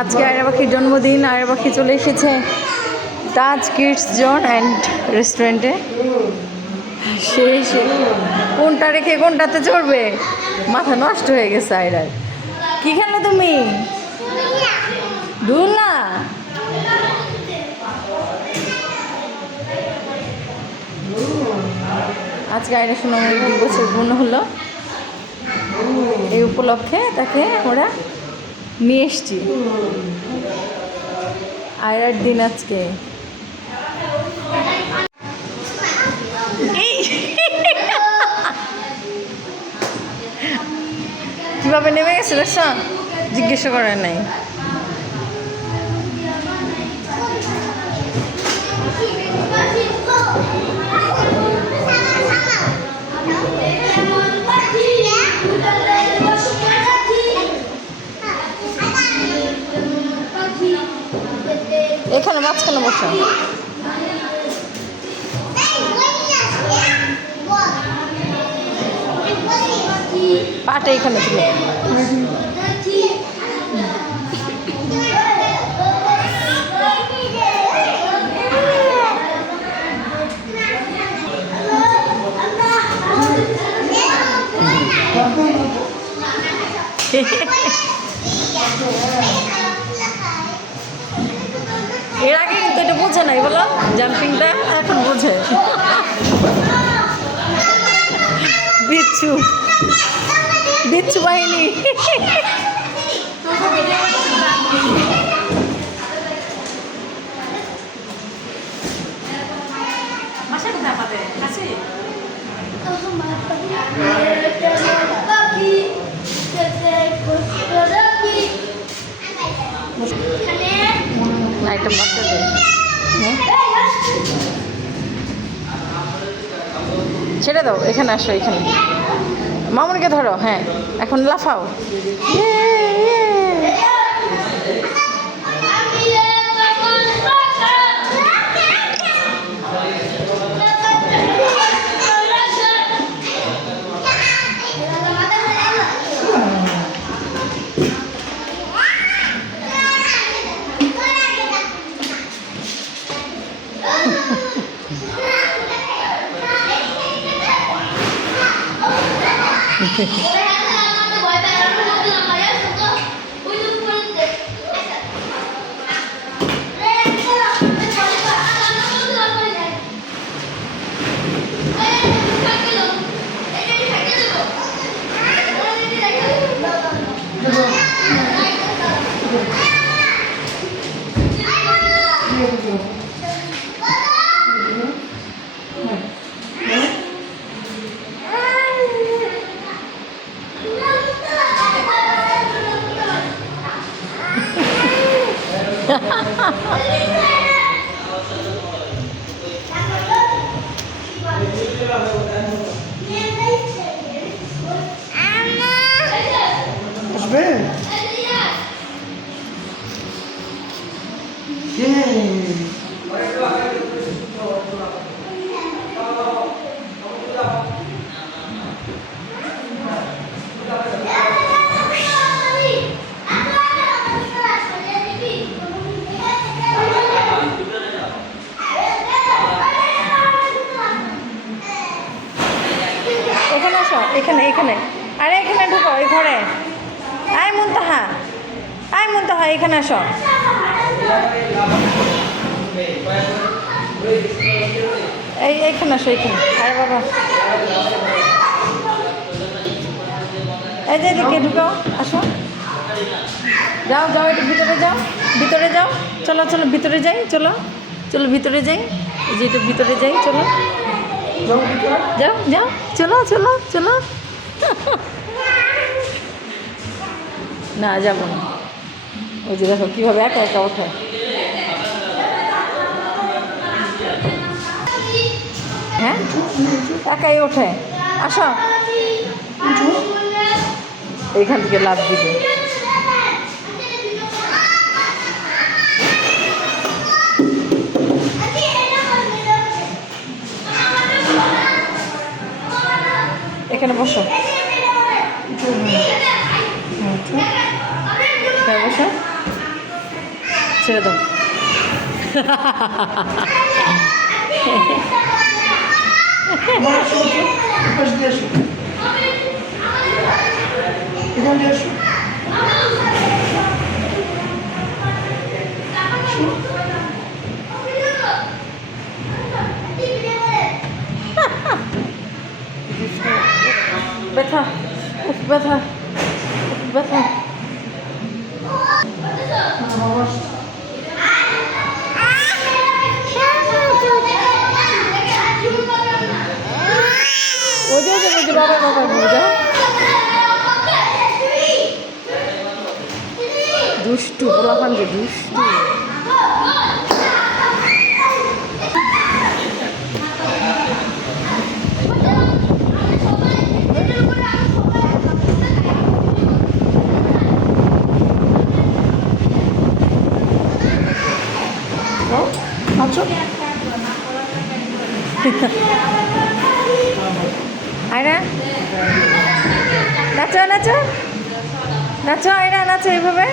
আজকে আয়রা পাখির জন্মদিন। আয়রা পাখি চলে এসেছে তাজ কিডস জোন অ্যান্ড রেস্টুরেন্টে। সে কোনটা রেখে কোনটাতে চড়বে, মাথা নষ্ট হয়ে গেছে আয়রার। কি খেলো তুমি? দোলনা? আজকে আয়রা সোনামণির 2 বছর পূর্ণ হলো। এই উপলক্ষে তাকে আমরা নিয়ে এসছি। আয়রার দিন আজকে। কিভাবে নেমে গেছে দেখছ? জিজ্ঞেস করার নাই। এখানে মাঝখানে বসো। পাটা এখানে তুলে। এর আগে কিন্তু এটা বোঝে নাই, বলো জাম্পিংটা এখন বোঝে। বিচ্ছু বিচ্ছু বাহিনী। একটা বাচ্চাদের ছেড়ে দাও, এখানে আসো, এখানে মামুনিকে ধরো। হ্যাঁ, এখন লাফাও। এখানে আসো, এখানে এখানে। আরে এখানে ঢুকো, এই ঘরে। আয় মুনতাহা, আয় মুনতাহা, এখানে আসো। এইখানে আসো, এইখানে। আরে বাবা, এই যে এদিকে ঢুকাও, আসো। যাও যাও, একটু ভিতরে যাও, ভিতরে যাও। চলো চলো, ভিতরে যাই, চলো চলো, ভিতরে যাই। এই যে একটু ভিতরে যাই, চলো যাও যাও, চলো চলো চলো। না, যাবো না। ওই যে দেখো কীভাবে একা একা ওঠে। হ্যাঁ, একাই ওঠে। আসো, এইখান থেকে লাফ দিবে। এখানে বসো। বসো। ছেড়ে দাও। ব্যথা, উফ ব্যথা, ব্যথা। ওই যে বাবা বাবা বুঝা দুষ্টু পোলাপান যে দুষ্টু। আয়রা নাচো নাচো নাচো, আয়রা নাচো এইভাবে।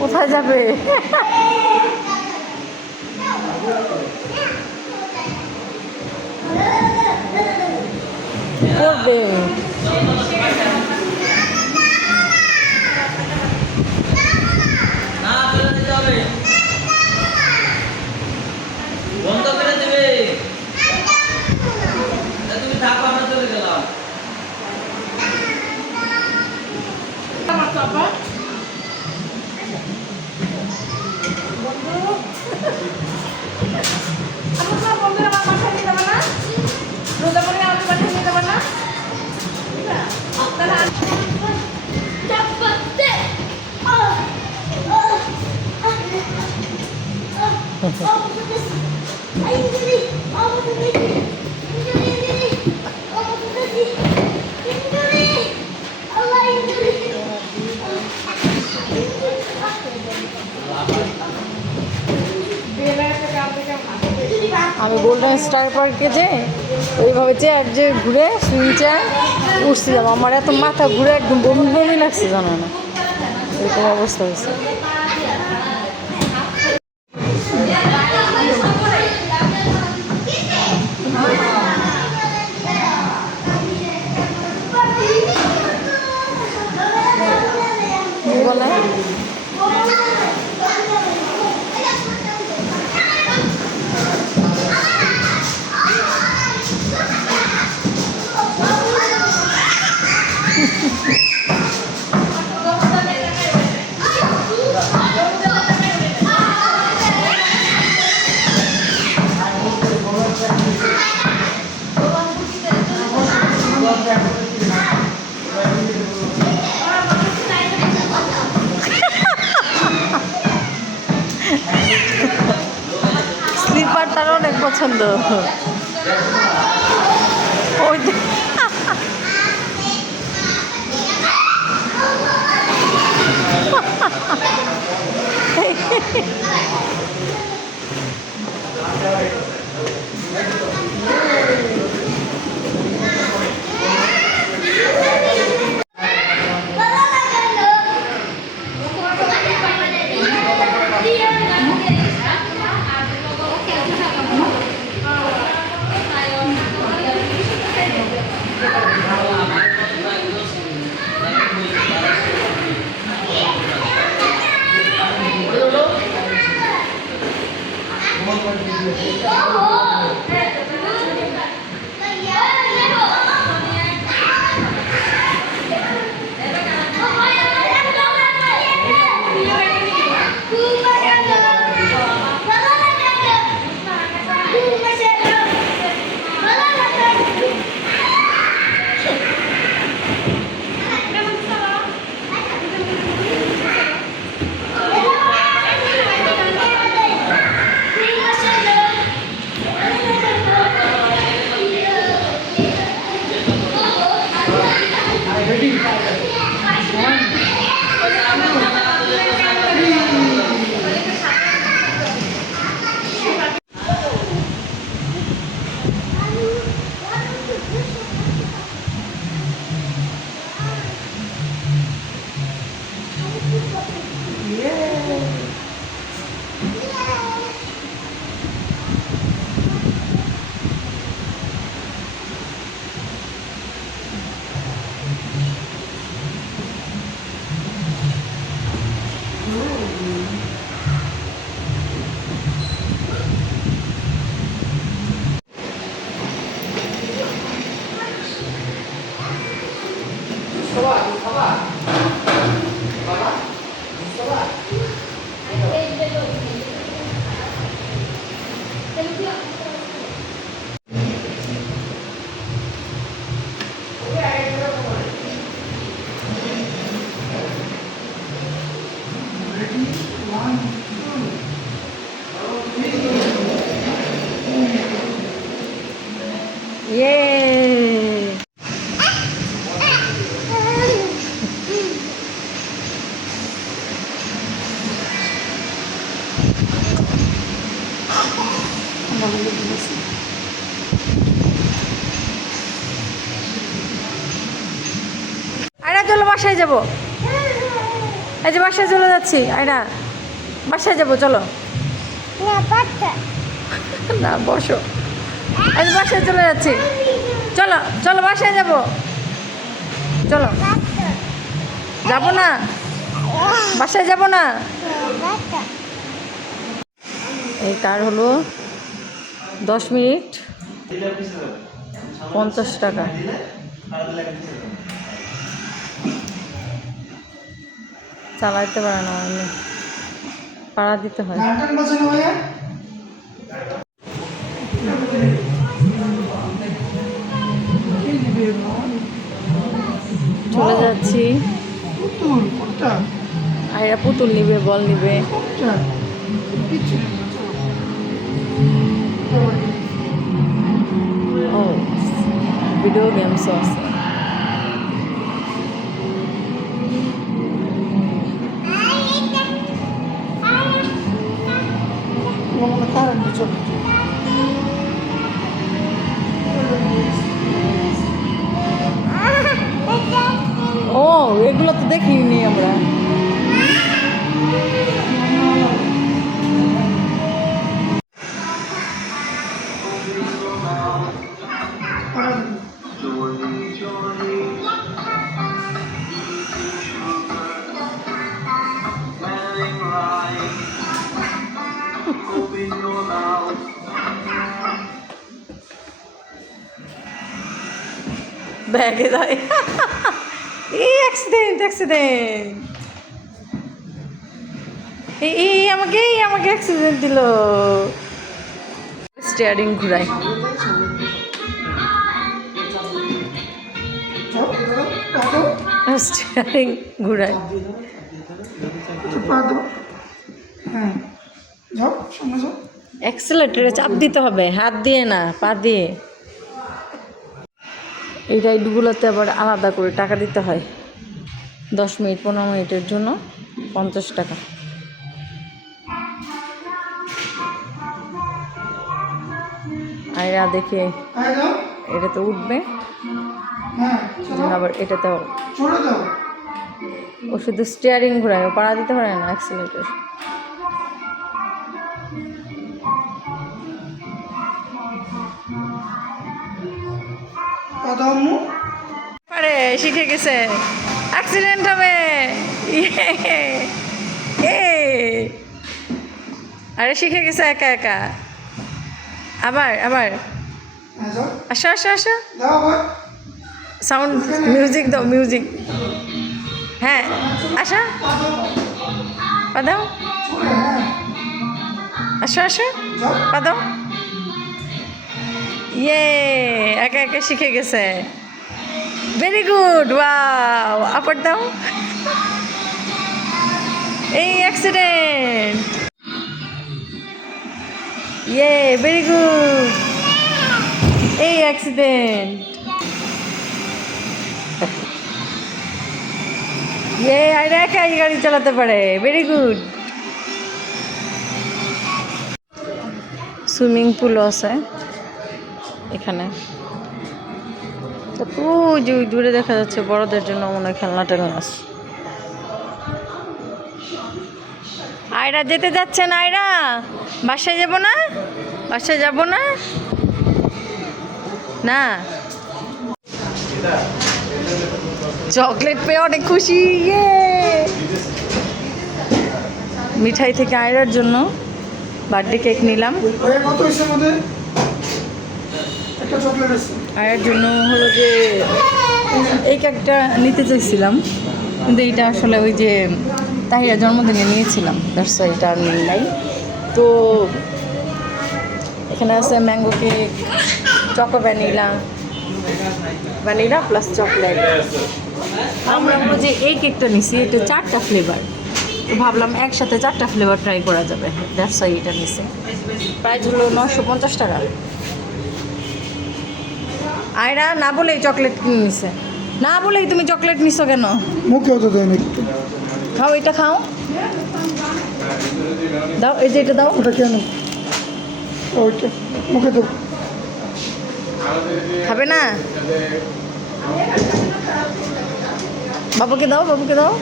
কোথায় যাবে? করবে বন্ধ করে দেবে। তুমি থাকো, আমরা চলে গেলাম। আমি গোল্ডেন স্টার পার্কে যে এইভাবে চেয়ার যে ঘুরে সুইং চেয়ার উঠছিলাম, আমার এত মাথা ঘুরে একদম বমি বমি লাগছে, জানো না এরকম অবস্থা হয়েছে। বলে স্লিপার তার অনেক পছন্দ। ওই আয়রা চলো বাসায় যাবো, এই যে বাসায় চলে যাচ্ছি। আয়রা বাসায় যাবো, চলো। না বসো, আজ বাসায় চলে যাচ্ছি। চলো চলো বাসায় যাবো, চলো। যাবো না, বাসায় যাবো না। এই কার হলো 10 মিনিট 50 টাকা। চালাইতে পারে না, এমনি ভাড়া দিতে হয়। চলে যাচ্ছি। আর এরা পুতুল নিবে, বল নিবে। ও ভিডিও গেমসও আছে। ও এগুলো তো দেখিনি আমরা। ব্যাগে যায়। এই অ্যাক্সিডেন্ট অ্যাক্সিডেন্ট, এই আমাকে অ্যাক্সিডেন্ট দিল। স্টিয়ারিং ঘুরায়। স্টিয়ারিং ঘুরায়। অ্যাক্সিলারেটরে চাপ দিতে হবে, হাত দিয়ে না, পা দিয়ে। এই রাইডগুলোতে আবার আলাদা করে টাকা দিতে হয়। 10 মিনিট 15 মিনিটের জন্য 50 টাকা। আয়রা দেখে এটা তো উঠবে, আবার এটাতে ও শুধু স্টিয়ারিং ঘোরায়, ও পাড়া দিতে পারে না অ্যাক্সিলারেটর। আরে শিখে গেছে, অ্যাক্সিডেন্ট হবে। আরে শিখে গেছে একা একা। আবার আবার আসো আসো আসো, সাউন্ড মিউজিক দাও, মিউজিক। হ্যাঁ আসো, পা দাও, আসো আসো, পা দাও। ইয়ে একা একা শিখে গেছে, ভেরি গুড, ওয়াও। আপার দাও। এই অ্যাক্সিডেন্ট, ইয়ে ভেরি গুড। এই অ্যাক্সিডেন্ট, ইয়ে আর একাই গাড়ি চালাতে পারে, ভেরি গুড। সুইমিং পুলও আছে এখানে। তো ওই যে দূরে দেখা যাচ্ছে বড়দের জন্য মনে হয় খেলনা টেলনা আছে। আয়রা যেতে যাচ্ছে না, আয়রা বাসায় যাব না, বাসায় যাব না, না। চকলেট পেয়ে অনেক খুশি, ইয়ে। মিঠাই থেকে আয়রার জন্য বার্থডে কেক নিলাম। আয়ার জন্য হলো যে এই কেকটা নিতে চাইছিলাম, কিন্তু এইটা আসলে ওই যে তাহিরা জন্মদিনে নিয়েছিলাম, দ্যাটস ওয়াই এটা আমি নাই। তো এখানে আছে mango cake, choco vanilla plus chocolate. আমরা হলো যে এই কেকটা নিছি, এটা 4টা ফ্লেভার। তো ভাবলাম একসাথে 4টা ফ্লেভার ট্রাই করা যাবে, দ্যাটস ওয়াই এটা নিছি। প্রাইস হলো 950 টাকা। আয়রা না বলেই চকলেট কিনে নিছে, না বলেই তুমি চকলেট নিছো কেন? মুখেও তো দেন একটু। খাও, এটা খাও, দাও, এই যে এটা দাও। ওটা কেন? ওইটা মুখে দেবো। খাবে না? বাবুকে দাও, বাবুকে দাও।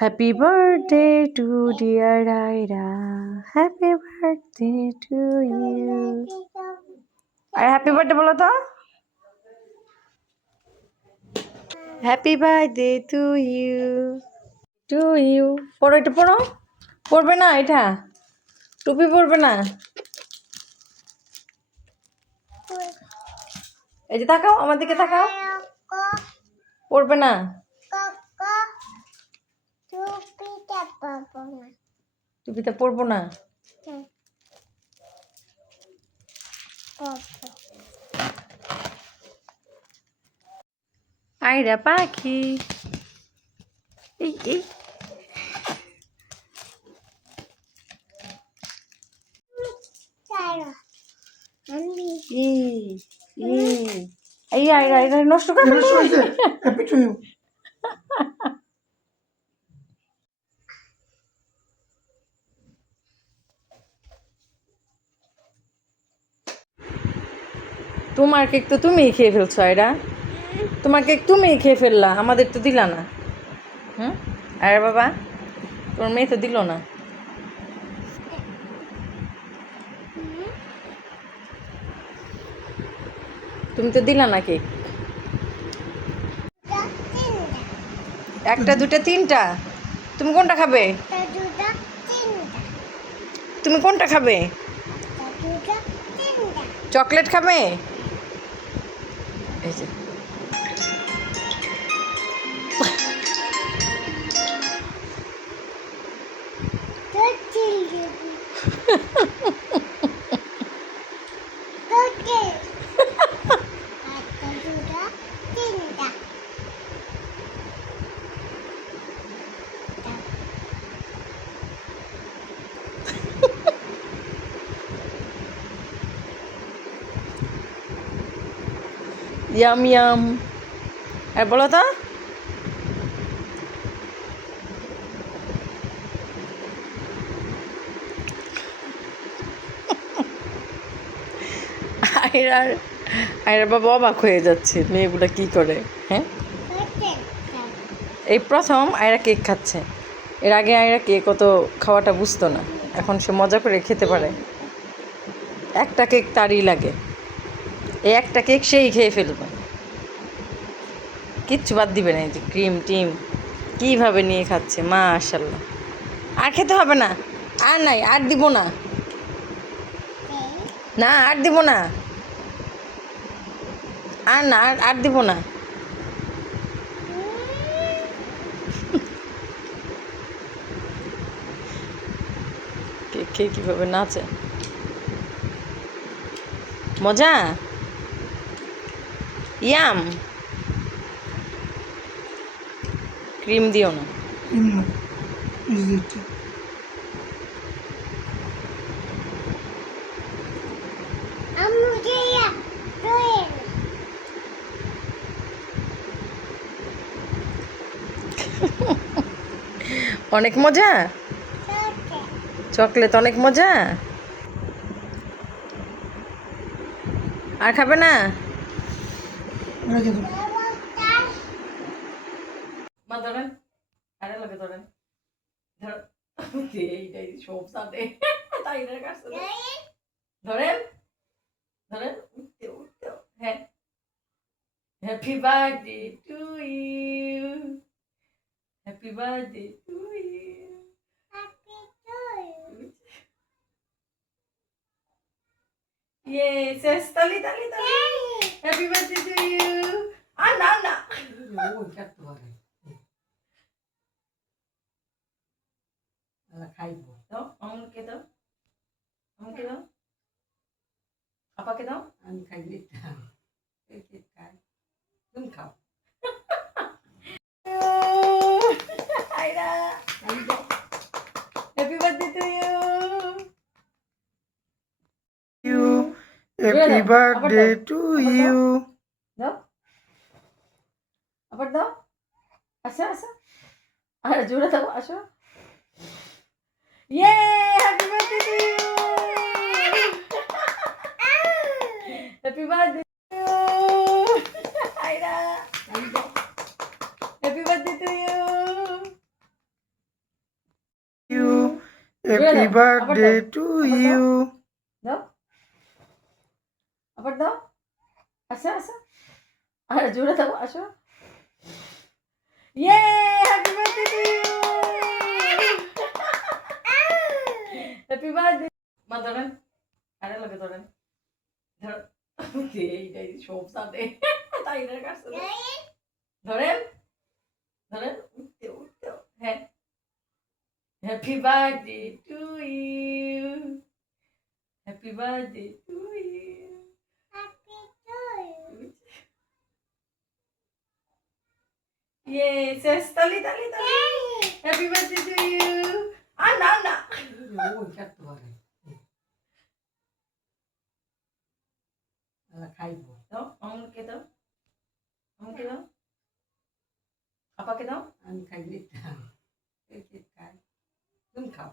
Happy birthday to dear Ayra, happy birthday to you. আর হ্যাপি বার্থডে বলো তো। Happy birthday to you, to you. পড়ো, এটা পড়ো। পড়বে না এটা? টুপি পড়বে না? এই যে তাকাও, আমার দিকে তাকাও। পড়বে না? টুপিটা পড়বো না? আয়রা পাখি, এই এই এই আয়রা, আয়রা নষ্ট করে ফেলবে। Happy to you. তোমার কেক তো তুমিই খেয়ে ফেলছো আয়রা, তোমার কেক তুমিই খেয়ে ফেললা, আমাদের তো দিলা না। হুম, আয়রা বাবা, তোমার মেয়ে তো দিল না। তুমি তো দিলা না কেক। একটা, দুটা, তিনটা। তুমি কোনটা খাবে? তুমি কোনটা খাবে? চকলেট খাবে? এই যে ইয়াম ইয়াম। আর বলো তো। আয়রার আয়রার বাবা অবাক হয়ে যাচ্ছে, মেয়েগুলো কি করে। হ্যাঁ, এই প্রথম আয়রা কেক খাচ্ছে। এর আগে আয়রা কেক অত খাওয়াটা বুঝতো না, এখন সে মজা করে খেতে পারে। একটা কেক তারই লাগে, এই একটা কেক সেই খেয়ে ফেলবে, কিচ্ছু বাদ দিবে না। এই যে ক্রিম টিম কীভাবে নিয়ে খাচ্ছে, মাশাআল্লাহ। আর খেতে হবে না, আর নাই, আর দিব না, না আর দিব না, আর না, আর দিব না। কেক খেয়ে কীভাবে নাচে, মজা। ইয়াম। ক্রিম দিও না। অনেক মজা, চকলেট অনেক মজা। আর খাবে না? মা ধরেন, আরে লাগে ধরেন, এইটাই সব সাথে তাই কাছে ধরেন, ধরেন, উঠতে উঠতে। হ্যাঁ, happy birthday to you, happy birthday to you. Yes, yes, তালি তালি তালি। Happy birthday to you. আর না না, ওই কাটতে পারে, খাইবো দাও, আমাকে দাও, আমাকে দাও, আপাকে দাও। আমি খাইলে খাই, তুমি খাও। Ayra, happy birthday to you. Happy birthday to you. দাও, আবার দাও। আচ্ছা আচ্ছা, আর জোরে দাও, আসো। Yay, happy birthday to you, happy birthday to you, Ayra, happy birthday to you. you. Happy birthday to you. দাও, আবার দাও, আসো আসো, আর জোরে দাও, আসো। Yay, happy birthday to you, happy birthday. মা ধরেন, আরে লাগে ধরেন, ধর, এইটাই সব সাথে তাই না কাছে ধরেন, ধরেন, উঠতে উঠতে, হ্যাঁ, happy birthday to you, happy birthday to you, yay, শেষ, তালি তালি তালি, হ্যাপি বার্থডে টু ইউ। আর না না, ওই কাটতে পারে, খাইবো দাও, আমাকে দাও, আমাকে দাও, আপাকে দাও। আমি খাইলে খাই, তুমি খাও।